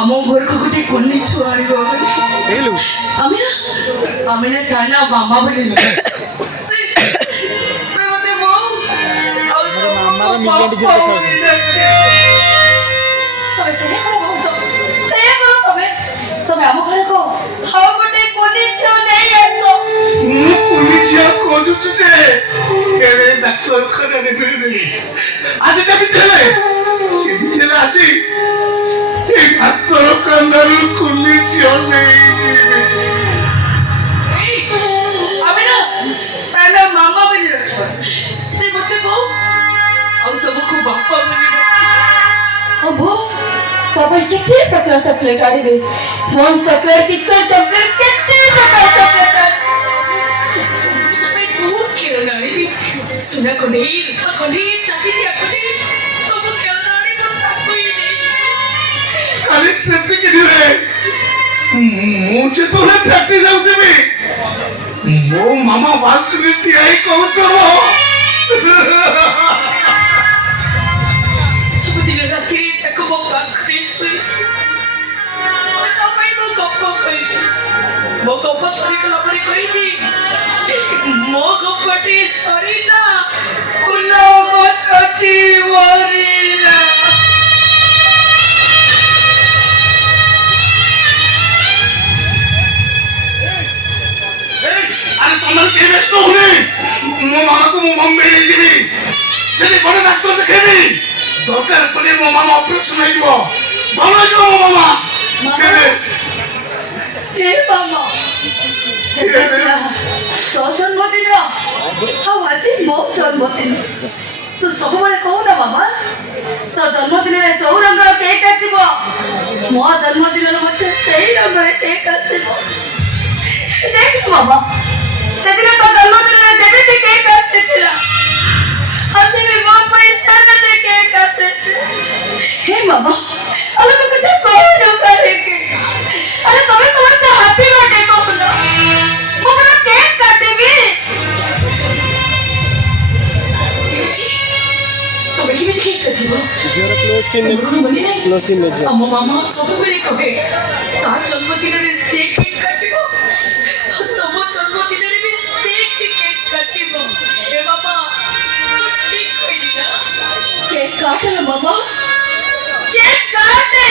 ଆମ ଘରକୁ ଗୋଟେ କୁନି ଛୁଆ ଆଣିବ ଆମେ ନା ତା ନା ମାମା ବୋଲି ତମେ ଆମ ଘରକୁ ଆଉ ଗୋଟେ କୁନି ଝିଅ ନେଇ ଆସ। ମୁଁ କୁନି ଝିଅ ଖୋଜୁଛୁ ଯେ ହେଲେ ଡାକ୍ତରଖାନାରେ ମିଳୁନି। ଆଜି ଯେମିତି ହେଲେ ସେମିତି ହେଲେ ଆଜି এই ডাক্তারখানার কুলি চলে আমি না তাহলে মামা বলে রাখবো সে বলছে বউ ଆଉ ତମକୁ ବାପା ବୋଲି ବୋଉ ତମର କେତେ ପ୍ରକାର ଚକୋଲେଟ ଆଣିବେ ଫୋନ ଚକୋଲେଟ କିକର ଚକୋଲେଟ କେତେ ପ୍ରକାର ଚକୋଲେଟ ତମେ ବହୁତ ଖେଳନା ଆଣିବି ସୁନା କନେଇ ରୂପା କନେଇ ଚାକିରିଆ କନେଇ ସବୁ ଖେଳନା ଆଣିବ ତାକୁ ହିଁ ନେଇ ଆରେ ସେତିକି ନୁହେଁ ମୁଁ ଯେତେବେଳେ ଫ୍ୟାକ୍ଟ୍ରି ଯାଉଥିବି ମୋ ମାମା ବାଲକୋନି ଠିଆ ହେଇ କହୁଥିବ ସବୁଦିନ ରାତିରେ ତାକୁ ମୋ ପାଖରେ ଶୋଇ ତା ପାଇଁ ମୋ ଗପ କହିବି ମୋ ଗପ ସରିଗଲା ପରେ କହିବି ମୋ ଗପଟି ସରିଲା ଫୁଲ ଗଛଟି ମରିଲା। আরে তোমার কে ব্যস্ত হলে ମୋ ମାମାକୁ ମୁଁ ବମ୍ବେ ନେଇଯିବି ସେଠି ବଡ ଡାକ୍ତର ଦେଖେଇବି ଦରକାର ପଡ଼ିଲେ ମୋ ମାମା ଅପରେସନ ହେଇଯିବ ଭଲ ହେଇଯିବ ମୋ ମାମା କେବେ ମାମା ତୋ ଜନ୍ମଦିନ ଆଉ ଆଜି ମୋ ଜନ୍ମଦିନ ତୁ ସବୁବେଳେ କହୁନା ମାମା ତୋ ଜନ୍ମଦିନରେ ଯୋଉ ରଙ୍ଗର କେକ୍ ଆସିବ ମୋ ଜନ୍ମଦିନରେ ମଧ୍ୟ ସେଇ ରଙ୍ଗରେ କେକ୍ ଆସିବ ଦେଖିଲୁ ମାମା ସେଦିନ ତୋ ଜନ୍ମଦିନରେ ଯେମିତି କେକ୍ ଆସିଥିଲା ଆଜି ବି ମୋ ପାଇଁ ସେମିତି କେକ୍ ଆସିଛି ହେ ମାମା ଆମେ ତ କିଛି କହୁନୁ କାହିଁକି ଆରେ ତମେ ସମସ୍ତେ ହାପି ବାର୍ଥଡେ କହୁନ ମୁଁ ପୁରା କେକ୍ କାଟିବି ତମେ କେମିତି କେକ୍ କାଟିବ ଆମ ମାମା ସବୁବେଳେ କହେ ତା ଜନ୍ମଦିନରେ ସେ କେକ୍ କାଟିବ ତମ ଜନ୍ମଦିନରେ ବି ସେ କେକ୍ କାଟିବ ଏ ବାବା ମୁଁ ଠିକ କହିଲି ନା କେକ୍ କାଟଲ ମାମା କେକ୍ କାଟେ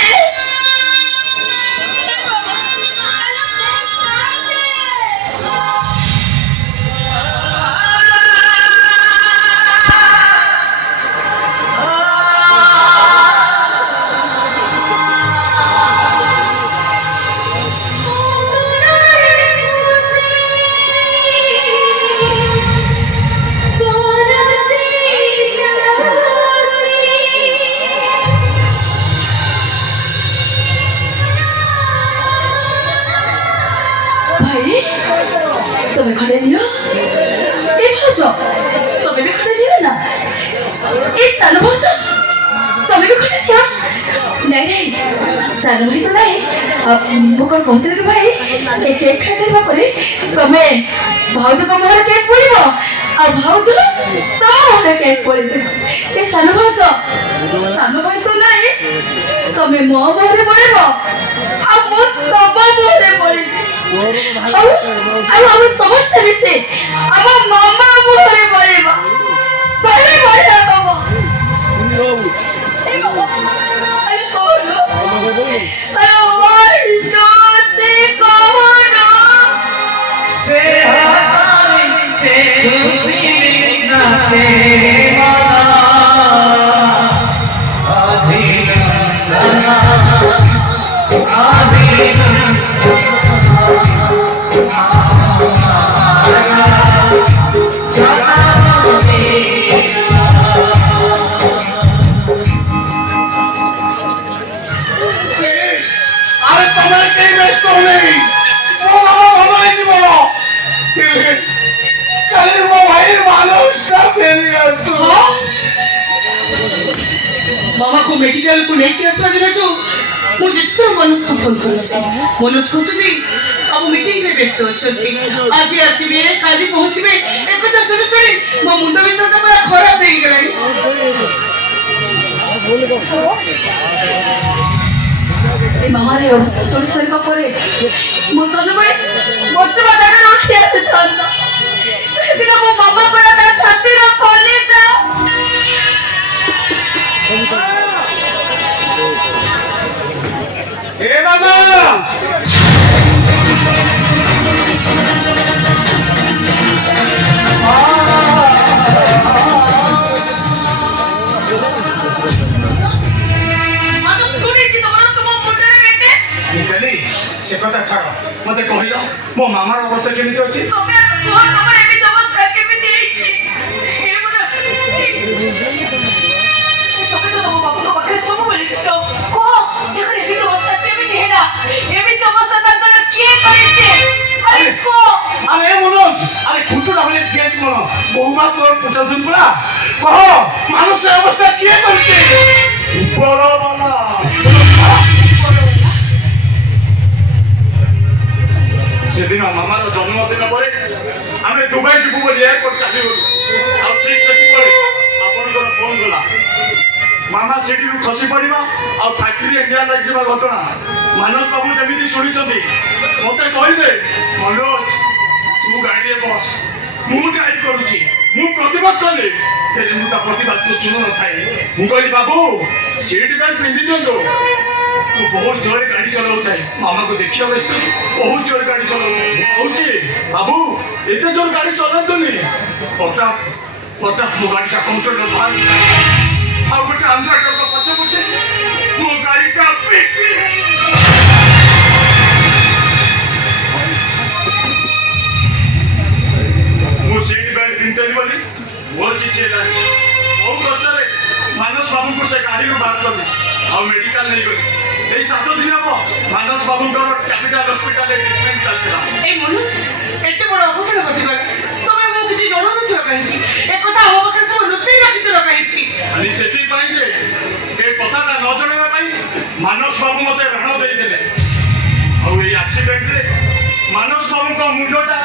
তুমি ঘরে নিও এই ভাউজ তুমি भी ঘরে নিও না এই সানু ভাউজ তুমি भी ঘরে নিও नहीं नहीं सानू भाई तो नहीं ମୁଁ କଣ କହୁଥିଲି କି ଭାଇ ଏ କେକ୍ ଖାଇସାରିବା ପରେ ତମେ ଭାଉଜଙ୍କ ମୁହଁରେ କେକ୍ ପୋଡ଼ିବ ଆଉ ଭାଉଜ ତମ ମୁହଁରେ କେକ୍ ପୋଡ଼ିବେ ଏ ସାନୁ ଭାଉଜ ସାନୁ ଭାଇ ତ ନାହିଁ ତମେ ମୋ ମୁହଁରେ ପୋଡ଼ିବ ଆଉ ମୁଁ ତମ ମୁହଁରେ ପୋଡ଼ିବି ଆଉ ଆମେ ସମସ୍ତେ ମିଶି ଆମ ମାମା ମୁହଁରେ ପୋଡ଼ିବା ଭାରି ବଢ଼ିଆ ହବ ତାକୁ ମେଡିକାଲକୁ ନେଇକି ଆସିବା ଦିନଠୁ ମୁଁ ଯେତେଥର ମନୋଜକୁ ଫୋନ କରୁଛି, ମନୋଜ କହୁଛନ୍ତି ଆମ ମିଟିଂରେ ବ୍ୟସ୍ତ ଅଛନ୍ତି, ଆଜି ଆସିବେ କାଲି ପହଞ୍ଚିବେ। ଏକଥା ଶୁଣି ଶୁଣି ମୋ ମୁଣ୍ଡ ଭିତରଟା ପୁରା ଖରାପ ହେଇଗଲାଣି। এই মামার এই অবস্থা শুনে সারিবা পরে ମୋ ସାନ ଭାଇ ବସିବା ଜାଗାରେ ଉଠି ଆସିଥାନ୍ତା। ସେଦିନ ମୋ ମାମା ପରା ତା ଛାତିର ଫଳିଟା। ଏ ବାବା ମନୋଜ ଶୁଣିଛି ତମର ତୁମ ମୁଣ୍ଡରେ ବେଣ୍ଡେଜ। ସେ କଥା ଛାଡ଼, ମତେ କହିଲ ମୋ ମାମାର ଅବସ୍ଥା କେମିତି ଅଛି? ତମେ କୁହ ତମର ଏମିତି ଅବସ୍ଥା କେମିତି ହେଇଛି? ତମେ ତ ତମ ବାପାଙ୍କ ପାଖରେ ସବୁବେଳେ ଥିଲ। କୁହ ଦେଖ ଏମିତି ଅବସ୍ଥା କେମିତି ହେଲା? ଏମିତି ଅବସ୍ଥା ତାଙ୍କର କିଏ କରିছে? ଆରେ କୁହ। আরে মনোজ, আরে খুঁটুটা হলে চেঞ্জ মনো বহুবার তোর পচাশুন পড়া কহ মানুষের অবস্থা কি করছে? উপরওয়ালা সেদিন মামার জন্মদিন পরে আমি দুবাই ଯିବୁ ବୋଲି ଏୟାରପୋର୍ଟ ଚାଲିଗଲୁ। ଆଉ ଠିକ୍ ସେତିକିବେଳେ ଆପଣଙ୍କର ଫୋନ୍ ଗଲା। ମାମା ସିଡ଼ିରୁ ଖସି ପଡ଼ିବା ଆଉ ଫ୍ୟାକ୍ଟ୍ରିରେ ନିଆଁ ଲାଗିଯିବା ଘଟଣା ମାନସ ବାବୁ ଯେମିତି ଶୁଣିଛନ୍ତି ମତେ କହିଲେ, ମନୋଜ ତୁ ଗାଡ଼ିରେ ବସ, ମୁଁ ଗାଇଡ୍ କରୁଛି। ମୁଁ ପ୍ରତିବାଦ କଲି, ହେଲେ ମୁଁ ତା ପ୍ରତିବାଦକୁ ଶୁଣୁନଥାଏ। ମୁଁ କହିଲି ବାବୁ ସିଟ୍ ବେଲ୍ଟ ପିନ୍ଧି ଦିଅନ୍ତୁ। ତୁ ବହୁତ ଜୋରରେ ଗାଡ଼ି ଚଲାଉଥାଏ, ମାମାକୁ ଦେଖିବା ବ୍ୟସ୍ତ ବହୁତ ଜୋରରେ ଗାଡ଼ି ଚଲାଉ। ମୁଁ କହୁଛି ବାବୁ ଏତେ ଜୋର ଗାଡ଼ି ଚଲାନ୍ତୁନି। ହଠାତ୍ ମୋ ଗାଡ଼ିଟା କଣ୍ଟ୍ରୋଲ ବାହାର ଆଉ ଗୋଟେ ଆନ୍ଧ୍ରା ଟୋକା ପଛପଟେ ମୋ ଗାଡ଼ିଟା ପିଟି ମୁଁ ସିଟ୍ ବେଲ୍ଟ ପିନ୍ଧେନି ବୋଲି ମୋର କିଛି ହେଲାନି। ବହୁ କଷ୍ଟରେ ମାନସ ବାବୁଙ୍କୁ ସେ ଗାଡ଼ିରୁ ବାହାର କଲି ଆଉ ମେଡିକାଲ ନେଇଗଲି। এই 7 ଦିନ ହବ ମାନସ ବାବୁଙ୍କର କ୍ୟାପିଟାଲ ହସ୍ପିଟାଲରେ ଟ୍ରିଟମେଣ୍ଟ ଚାଲିଥିଲା। এই ମନୋଜ ଏତେ ବଡ଼ ଅଘଟଣ ଘଟିଗଲା, ତମେ ଆମକୁ କିଛି ଜଣାଉନଥିଲ କାହିଁକି? ଏ କଥା ଆମ ପାଖରେ ସବୁ ଲୁଚେଇ ରଖିଥିଲ କାହିଁକି? ଖାଲି ସେଥିପାଇଁ ଯେ ଏ କଥାଟା ନ ଜଣାଇବା ପାଇଁ ମାନସ ବାବୁ ମତେ ରାଣ ଦେଇଦେଲେ। ଆଉ ଏଇ ଆକ୍ସିଡେଣ୍ଟରେ ମାନସ ବାବୁଙ୍କ ମୁଣ୍ଡଟା